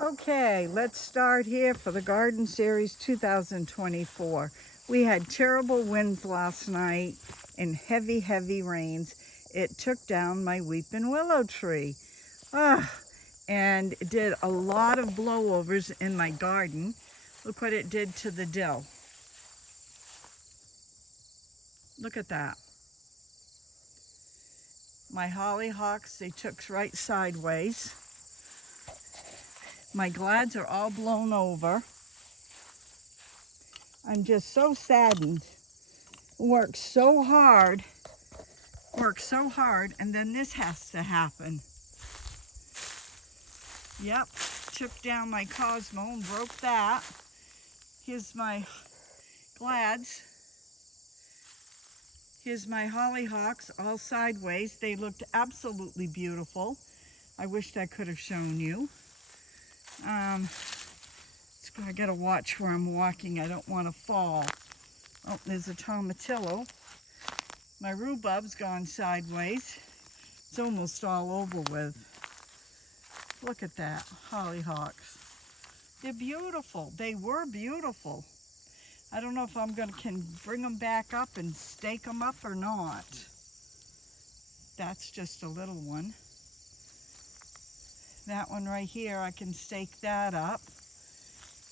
Okay, let's start here for the Garden Series 2024. We had terrible winds last night and heavy, heavy rains. It took down my weeping willow tree. And it did a lot of blowovers in my garden. Look what it did to the dill. Look at that. My hollyhocks, they took right sideways. My glads are all blown over. I'm just so saddened. Worked so hard, and then this has to happen. Yep, took down my Cosmo and broke that. Here's my glads. Here's my hollyhocks, all sideways. They looked absolutely beautiful. I wished I could have shown you. I gotta watch where I'm walking. I don't want to fall. Oh, there's a tomatillo. My rhubarb's gone sideways. It's almost all over with. Look at that, hollyhocks. They're beautiful. They were beautiful. I don't know if can bring them back up and stake them up or not. That's just a little one. That one right here, I can stake that up.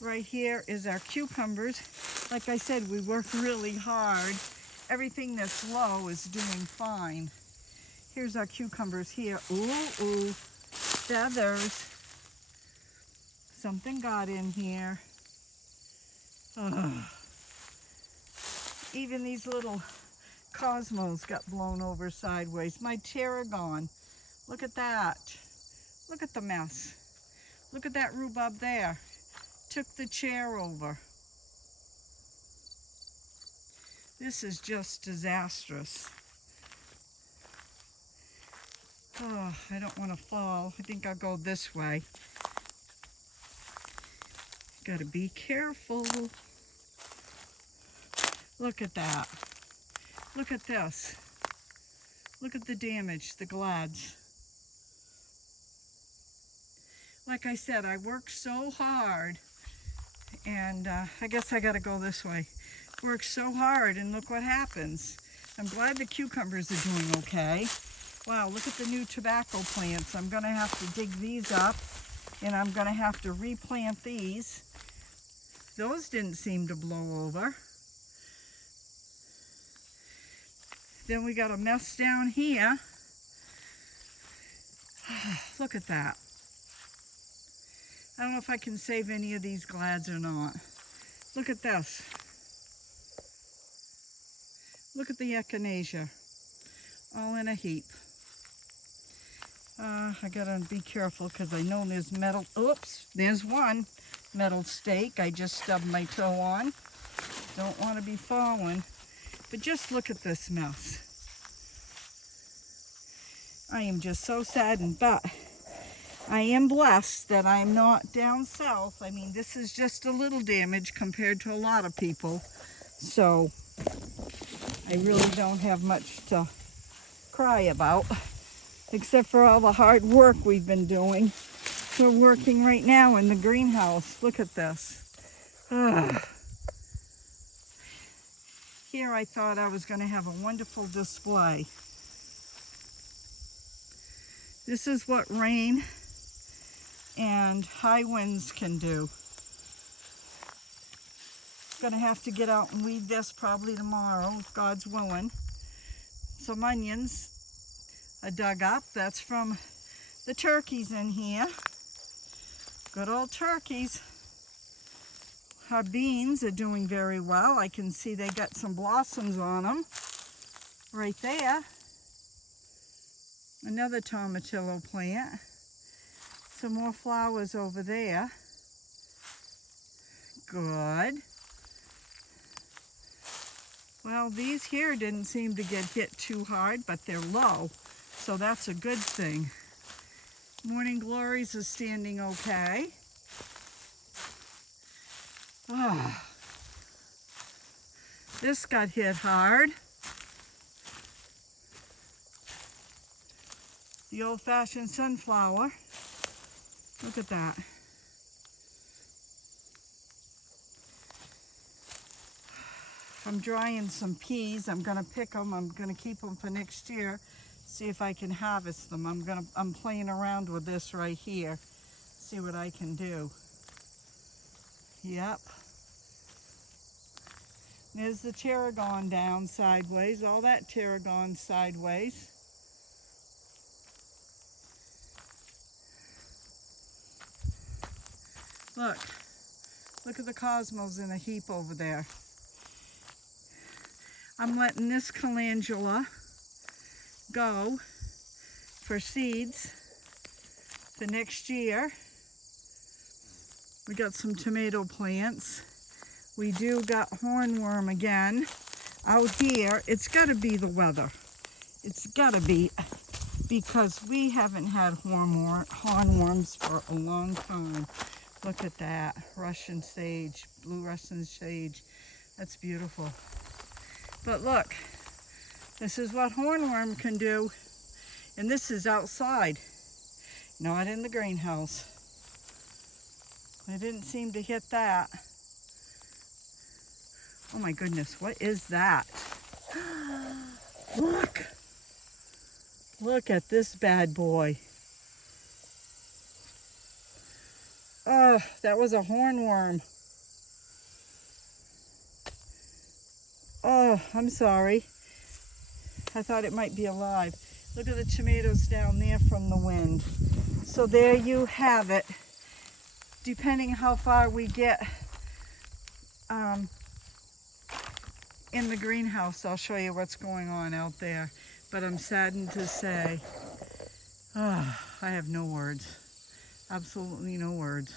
Right here is our cucumbers. Like I said, we worked really hard. Everything that's low is doing fine. Here's our cucumbers here. Ooh, feathers. Something got in here. Ugh. Even these little cosmos got blown over sideways. My tarragon, look at that. Look at the mess. Look at that rhubarb there. Took the chair over. This is just disastrous. Oh, I don't want to fall. I think I'll go this way. Gotta be careful. Look at that. Look at this. Look at the damage, the glads. Like I said, I worked so hard, and I guess I gotta go this way. Worked so hard, and look what happens. I'm glad the cucumbers are doing okay. Wow, look at the new tobacco plants. I'm gonna have to dig these up, and I'm gonna have to replant these. Those didn't seem to blow over. Then we got a mess down here. Look at that. I don't know if I can save any of these glads or not. Look at this. Look at the echinacea. All in a heap. I gotta be careful because I know there's metal. Oops, there's one metal stake I just stubbed my toe on. Don't want to be falling. But just look at this mess. I am just so saddened, but I am blessed that I'm not down south. I mean, this is just a little damage compared to a lot of people. So I really don't have much to cry about, except for all the hard work we've been doing. We're working right now in the greenhouse. Look at this. Here I thought I was going to have a wonderful display. This is what rain and high winds can do. Gonna have to get out and weed this probably tomorrow, if God's willing. Some onions I dug up. That's from the turkeys in here. Good old turkeys. Our beans are doing very well. I can see they got some blossoms on them. Right there. Another tomatillo plant. Some more flowers over there. Good. Well, these here didn't seem to get hit too hard, but they're low, so that's a good thing. Morning glories is standing okay. Oh, this got hit hard. The old-fashioned sunflower. Look at that. I'm drying some peas. I'm gonna pick them. I'm gonna keep them for next year. See if I can harvest them. I'm playing around with this right here. See what I can do. Yep. There's the tarragon down sideways. All that tarragon sideways. Look at the cosmos in a heap over there. I'm letting this calendula go for seeds for next year. We got some tomato plants. We do got hornworm again out here. It's got to be the weather. It's got to be, because we haven't had hornworms for a long time. Look at that, Russian sage, blue Russian sage. That's beautiful. But look, this is what hornworm can do. And this is outside, not in the greenhouse. I didn't seem to hit that. Oh my goodness, what is that? Look at this bad boy. Oh, that was a hornworm. Oh, I'm sorry. I thought it might be alive. Look at the tomatoes down there from the wind. So there you have it. Depending how far we get in the greenhouse, I'll show you what's going on out there. But I'm saddened to say, I have no words. Absolutely no words.